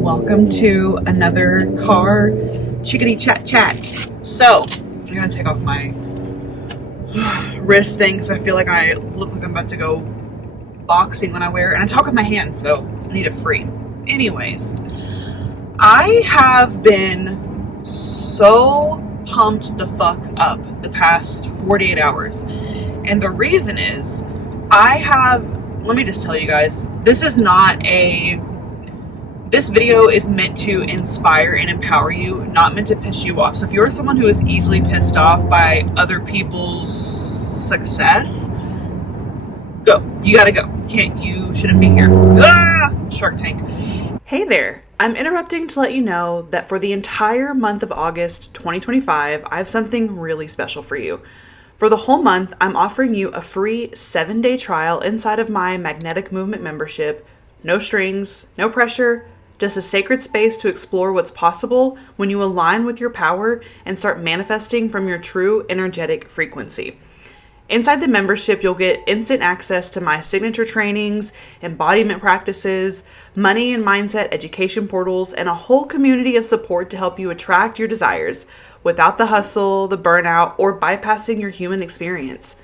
welcome to another car chickadee chat. So I'm gonna take off my wrist thing because I feel like I look like I'm about to go boxing when I wear it, and I talk with my hands, so I need it free. Anyways, I have been so pumped the fuck up the past 48 hours, and the reason is let me just tell you guys, this video is meant to inspire and empower you, not meant to piss you off. So if you're someone who is easily pissed off by other people's success, go. You gotta go. You shouldn't be here. Shark Tank. Hey there. I'm interrupting to let you know that for the entire month of August 2025, I have something really special for you. For the whole month, I'm offering you a free 7-day trial inside of my Magnetic Movement membership. No strings, no pressure, just a sacred space to explore what's possible when you align with your power and start manifesting from your true energetic frequency. Inside the membership, you'll get instant access to my signature trainings, embodiment practices, money and mindset education portals, and a whole community of support to help you attract your desires without the hustle, the burnout, or bypassing your human experience.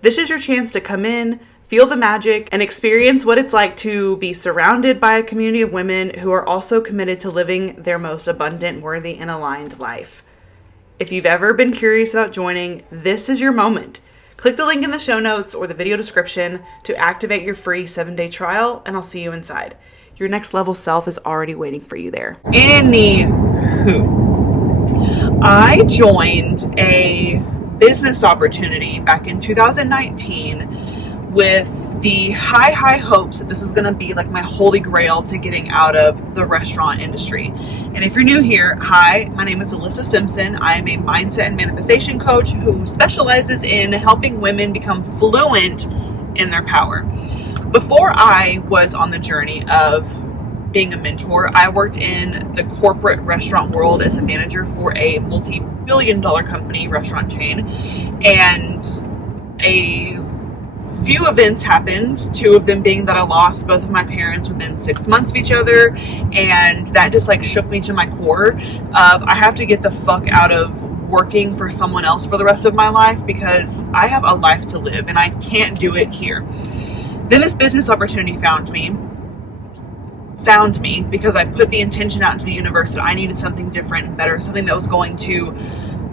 This is your chance to come in, feel the magic, and experience what it's like to be surrounded by a community of women who are also committed to living their most abundant, worthy, and aligned life. If you've ever been curious about joining, this is your moment. Click the link in the show notes or the video description to activate your free 7-day trial, and I'll see you inside. Your next level self is already waiting for you there. Anywho, I joined a business opportunity back in 2019 with the high hopes that this was going to be like my holy grail to getting out of the restaurant industry. And if you're new here, hi, my name is Alyssa Simpson. I am a mindset and manifestation coach who specializes in helping women become fluent in their power. Before I was on the journey of being a mentor, I worked in the corporate restaurant world as a manager for a multi-billion-dollar company restaurant chain, and a few events happened, 2 of them being that I lost both of my parents within 6 months of each other, and that just like shook me to my core of I have to get the fuck out of working for someone else for the rest of my life because I have a life to live and I can't do it here. Then this business opportunity found me because I put the intention out into the universe that I needed something different and better, something that was going to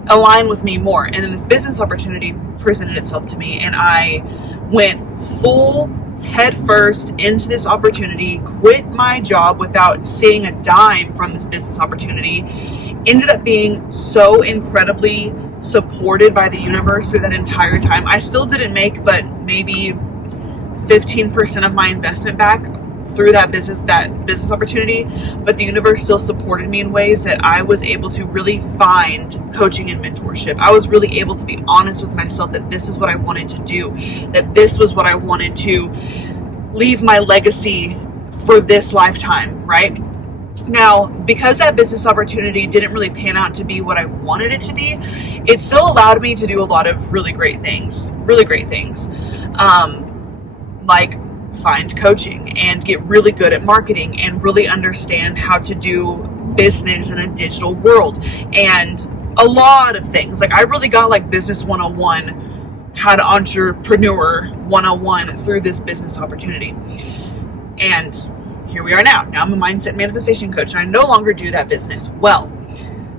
align with me more. And then this business opportunity presented itself to me, and I went full head first into this opportunity, quit my job without seeing a dime from this business opportunity, ended up being so incredibly supported by the universe through that entire time. I still didn't make but maybe 15% of my investment back through that business opportunity, but the universe still supported me in ways that I was able to really find coaching and mentorship. I was really able to be honest with myself that this is what I wanted to do, that this was what I wanted to leave my legacy for this lifetime, right? Now, because that business opportunity didn't really pan out to be what I wanted it to be, it still allowed me to do a lot of really great things, like find coaching and get really good at marketing and really understand how to do business in a digital world and a lot of things. Like I really got like business 101, how to entrepreneur 101 through this business opportunity. And here we are now. Now I'm a mindset manifestation coach and I no longer do that business. Well,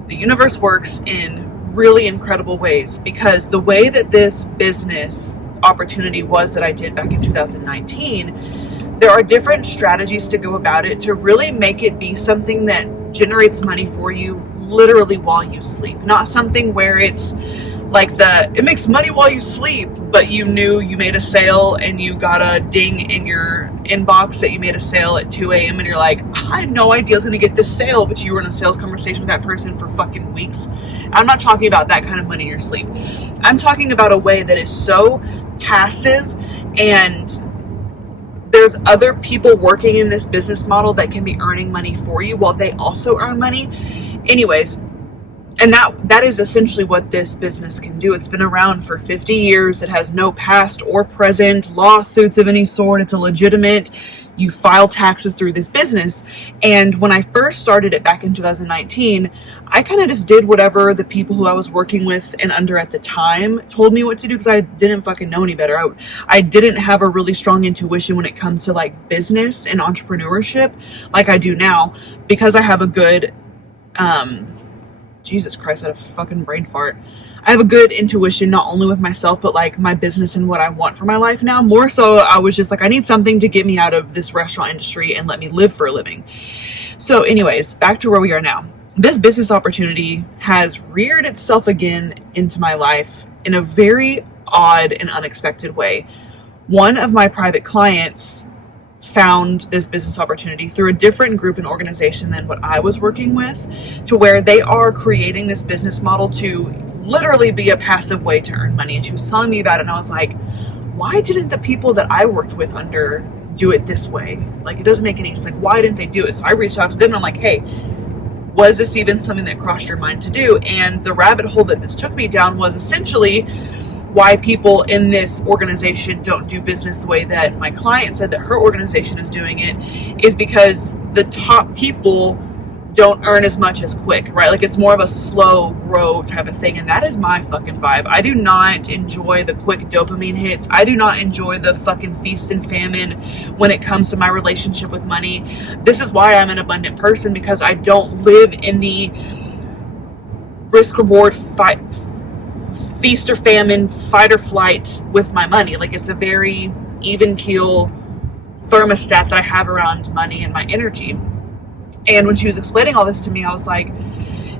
the universe works in really incredible ways because the way that this business opportunity was that I did back in 2019, there are different strategies to go about it to really make it be something that generates money for you literally while you sleep. Not something where it's like it makes money while you sleep, but you knew you made a sale and you got a ding in your inbox that you made a sale at 2 a.m. and you're like, I had no idea I was going to get this sale, but you were in a sales conversation with that person for fucking weeks. I'm not talking about that kind of money in your sleep. I'm talking about a way that is so passive, and there's other people working in this business model that can be earning money for you while they also earn money. Anyways, and that is essentially what this business can do. It's been around for 50 years. It has no past or present lawsuits of any sort. It's a legitimate you file taxes through this business. And when I first started it back in 2019, I kind of just did whatever the people who I was working with and under at the time told me what to do, because I didn't fucking know any better. I didn't have a really strong intuition when it comes to like business and entrepreneurship like I do now, because I have a good, Jesus Christ, I had a fucking brain fart. I have a good intuition, not only with myself, but like my business and what I want for my life now. More so, I was just like, I need something to get me out of this restaurant industry and let me live for a living. So anyways, back to where we are now. This business opportunity has reared itself again into my life in a very odd and unexpected way. One of my private clients found this business opportunity through a different group and organization than what I was working with, to where they are creating this business model to literally be a passive way to earn money. And she was telling me about it, and I was like, why didn't the people that I worked with under do it this way? Like, it doesn't make any sense. Like, why didn't they do it? So I reached out to them and I'm like, hey, was this even something that crossed your mind to do? And the rabbit hole that this took me down was essentially why people in this organization don't do business the way that my client said that her organization is doing it, is because the top people don't earn as much as quick, right? Like, it's more of a slow grow type of thing. And that is my fucking vibe. I do not enjoy the quick dopamine hits. I do not enjoy the fucking feast and famine when it comes to my relationship with money. This is why I'm an abundant person, because I don't live in the risk reward feast or famine, fight or flight with my money. Like, it's a very even keel thermostat that I have around money and my energy. And when she was explaining all this to me, I was like,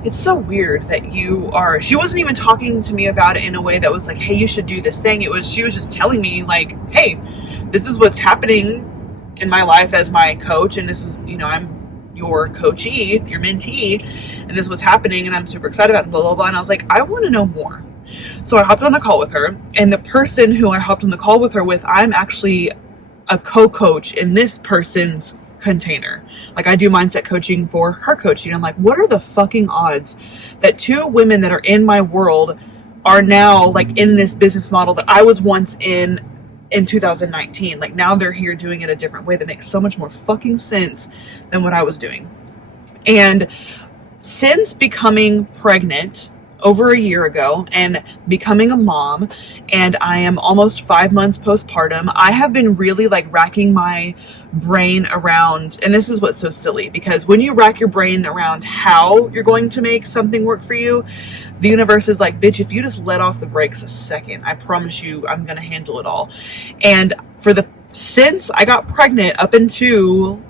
it's so weird that she wasn't even talking to me about it in a way that was like, hey, you should do this thing. She was just telling me like, hey, this is what's happening in my life as my coach. And this is, I'm your coachee, your mentee, and this is what's happening. And I'm super excited about it, blah, blah, blah. And I was like, I want to know more. So I hopped on a call with her, and the person who I hopped on the call with her with, I'm actually a co-coach in this person's container. Like, I do mindset coaching for her coaching. I'm like, what are the fucking odds that two women that are in my world are now like in this business model that I was once in 2019? Like, now they're here doing it a different way that makes so much more fucking sense than what I was doing. And since becoming pregnant over a year ago and becoming a mom, and I am almost 5 months postpartum, I have been really like racking my brain around, and this is what's so silly, because when you rack your brain around how you're going to make something work for you, the universe is like, bitch, if you just let off the brakes a second, I promise you I'm gonna handle it all. And since I got pregnant up until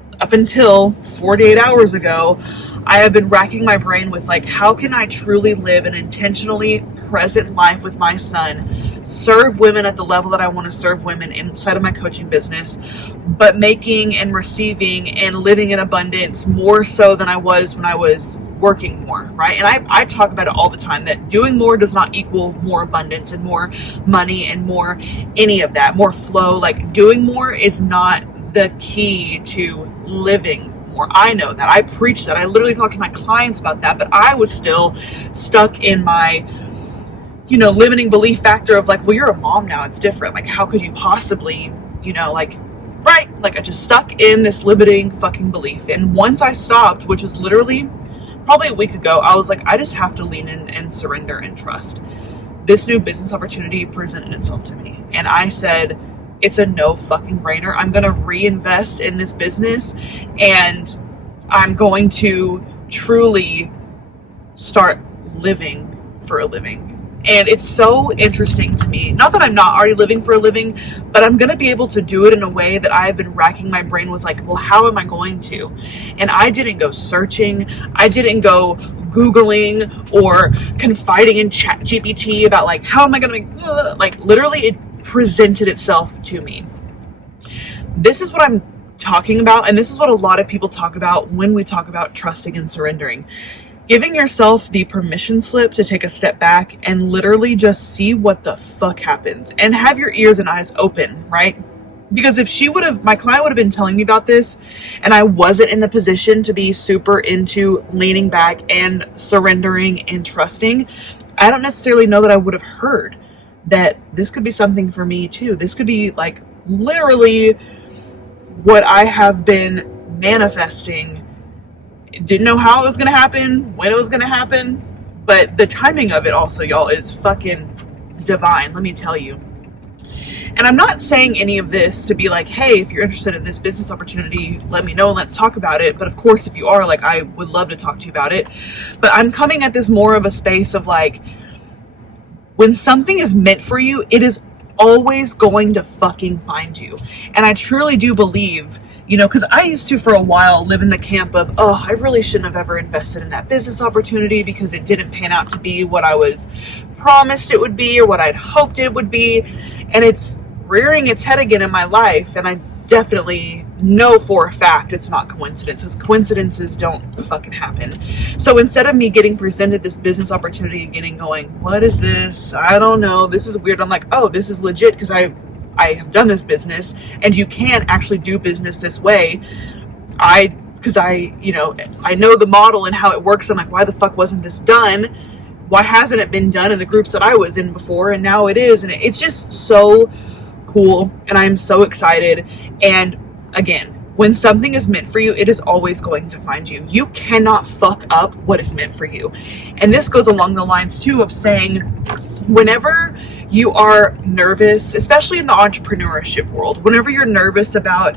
48 hours ago, I have been racking my brain with like, how can I truly live an intentionally present life with my son, serve women at the level that I want to serve women inside of my coaching business, but making and receiving and living in abundance more so than I was when I was working more, right? And I talk about it all the time, that doing more does not equal more abundance and more money and more any of that, more flow. Like, doing more is not the key to living more. I know that. I preach that. I literally talk to my clients about that, but I was still stuck in my, limiting belief factor of like, well, you're a mom now, it's different. Like, how could you possibly, right? Like, I just stuck in this limiting fucking belief. And once I stopped, which was literally probably a week ago, I was like, I just have to lean in and surrender and trust. This new business opportunity presented itself to me, and I said, it's a no fucking brainer. I'm going to reinvest in this business, and I'm going to truly start living for a living. And it's so interesting to me. Not that I'm not already living for a living, but I'm going to be able to do it in a way that I've been racking my brain with, like, well, how am I going to? And I didn't go searching. I didn't go Googling or confiding in ChatGPT about like, how am I going to make, like, literally it presented itself to me. This is what I'm talking about. And this is what a lot of people talk about when we talk about trusting and surrendering. Giving yourself the permission slip to take a step back and literally just see what the fuck happens, and have your ears and eyes open, right? Because if my client would have been telling me about this and I wasn't in the position to be super into leaning back and surrendering and trusting, I don't necessarily know that I would have heard that this could be something for me too. This could be like literally what I have been manifesting. Didn't know how it was going to happen, when it was going to happen, but the timing of it also, y'all, is fucking divine, let me tell you. And I'm not saying any of this to be like, hey, if you're interested in this business opportunity, let me know and let's talk about it. But of course, if you are, like, I would love to talk to you about it. But I'm coming at this more of a space of like, when something is meant for you, it is always going to fucking find you. And I truly do believe, you know, because I used to for a while live in the camp of, oh, I really shouldn't have ever invested in that business opportunity because it didn't pan out to be what I was promised it would be or what I'd hoped it would be. And it's rearing its head again in my life, and I definitely know for a fact it's not coincidences. Coincidences don't fucking happen. So instead of me getting presented this business opportunity again and going, what is this? I don't know. This is weird. I'm like, oh, this is legit because I have done this business and you can actually do business this way. Because I know the model and how it works. I'm like, why the fuck wasn't this done? Why hasn't it been done in the groups that I was in before? And now it is. And it's just so cool. And I'm so excited. And again, when something is meant for you, it is always going to find you. You cannot fuck up what is meant for you. And this goes along the lines too of saying, whenever you are nervous, especially in the entrepreneurship world, whenever you're nervous about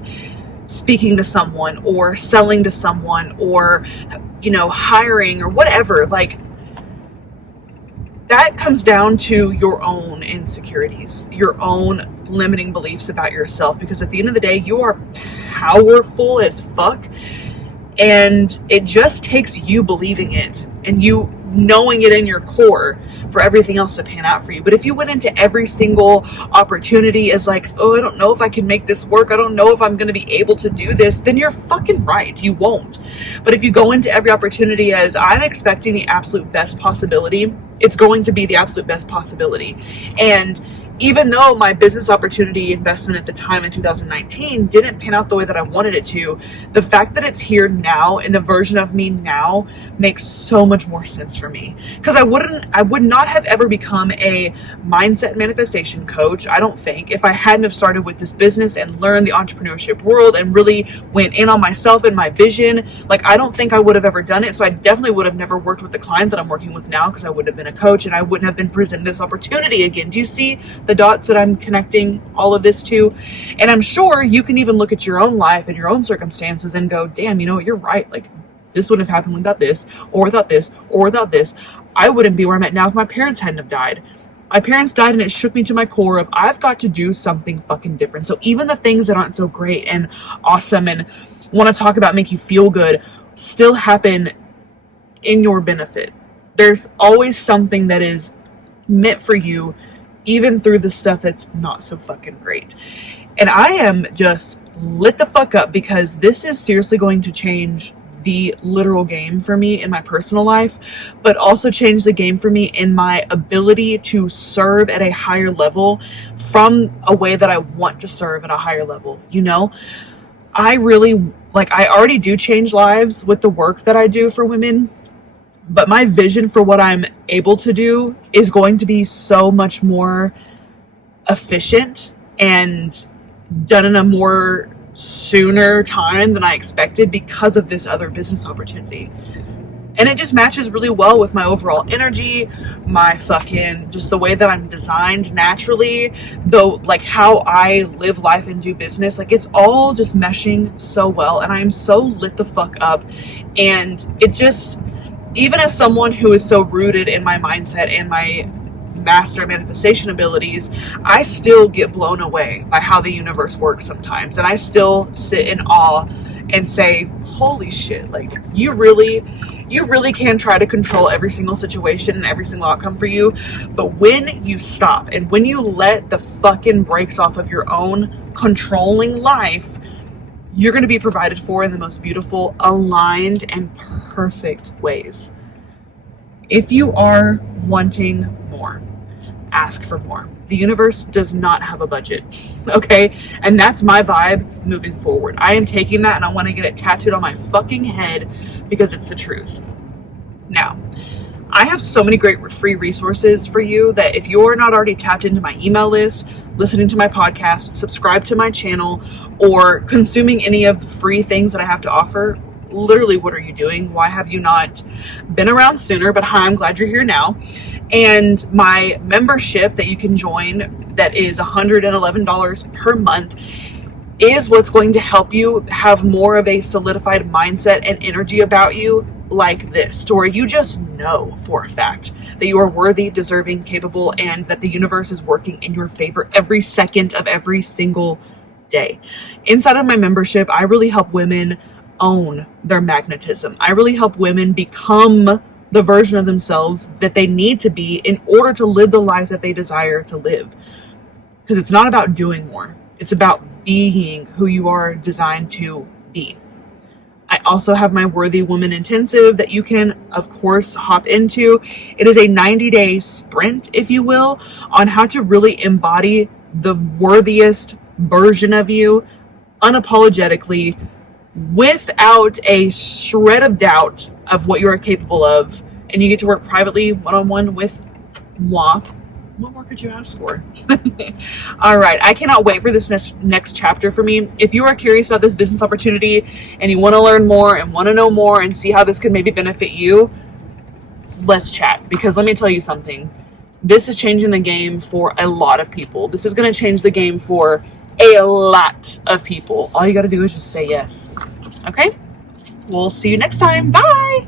speaking to someone or selling to someone or, you know, hiring or whatever, like, that comes down to your own insecurities, your own limiting beliefs about yourself, because at the end of the day, you are powerful as fuck, and it just takes you believing it and you knowing it in your core for everything else to pan out for you. But if you went into every single opportunity as like, oh, I don't know if I can make this work, I don't know if I'm going to be able to do this, then you're fucking right, you won't. But if you go into every opportunity as, I'm expecting the absolute best possibility, it's going to be the absolute best possibility. And even though my business opportunity investment at the time in 2019 didn't pan out the way that I wanted it to, the fact that it's here now and the version of me now makes so much more sense for me. Because I would not have ever become a mindset manifestation coach, I don't think, if I hadn't have started with this business and learned the entrepreneurship world and really went in on myself and my vision. Like, I don't think I would have ever done it. So I definitely would have never worked with the client that I'm working with now, because I wouldn't have been a coach and I wouldn't have been presented this opportunity again. Do you see the dots that I'm connecting all of this to? And I'm sure you can even look at your own life and your own circumstances and go, damn, you know what, you're right. Like, this wouldn't have happened without this, or without this, or without this. I wouldn't be where I'm at now if my parents hadn't have died. My parents died and it shook me to my core of, I've got to do something fucking different. So even the things that aren't so great and awesome and want to talk about, make you feel good, still happen in your benefit. There's always something that is meant for you, even through the stuff that's not so fucking great. And I am just lit the fuck up because this is seriously going to change the literal game for me in my personal life, but also change the game for me in my ability to serve at a higher level from a way that I want to serve at a higher level. You know, I already do change lives with the work that I do for women, but my vision for what I'm able to do is going to be so much more efficient and done in a more sooner time than I expected because of this other business opportunity. And it just matches really well with my overall energy, my fucking, just the way that I'm designed naturally, though, like how I live life and do business, like it's all just meshing so well. And I am so lit the fuck up. And it just, even as someone who is so rooted in my mindset and my master manifestation abilities, I still get blown away by how the universe works sometimes. And I still sit in awe and say, holy shit, like you really can try to control every single situation and every single outcome for you. But when you stop and when you let the fucking brakes off of your own controlling life, you're going to be provided for in the most beautiful, aligned, and perfect ways. If you are wanting more, ask for more. The universe does not have a budget, okay? And that's my vibe moving forward. I am taking that and I want to get it tattooed on my fucking head because it's the truth. Now, I have so many great free resources for you that if you're not already tapped into my email list, listening to my podcast, subscribe to my channel, or consuming any of the free things that I have to offer, literally, what are you doing? Why have you not been around sooner? But hi, I'm glad you're here now. And my membership that you can join, that is $111 per month, is what's going to help you have more of a solidified mindset and energy about you like this, to where you just know for a fact that you are worthy, deserving, capable, and that the universe is working in your favor every second of every single day. Inside of my membership, I really help women own their magnetism. I really help women become the version of themselves that they need to be in order to live the life that they desire to live. Because it's not about doing more. It's about being who you are designed to be. I also have my Worthy Woman Intensive that you can, of course, hop into. It is a 90-day sprint, if you will, on how to really embody the worthiest version of you unapologetically, without a shred of doubt of what you are capable of. And you get to work privately, one-on-one with moi. What more could you ask for? All right. I cannot wait for this next chapter for me. If you are curious about this business opportunity and you want to learn more and want to know more and see how this could maybe benefit you, let's chat. Because let me tell you something. This is changing the game for a lot of people. This is going to change the game for a lot of people. All you got to do is just say yes. Okay? We'll see you next time. Bye.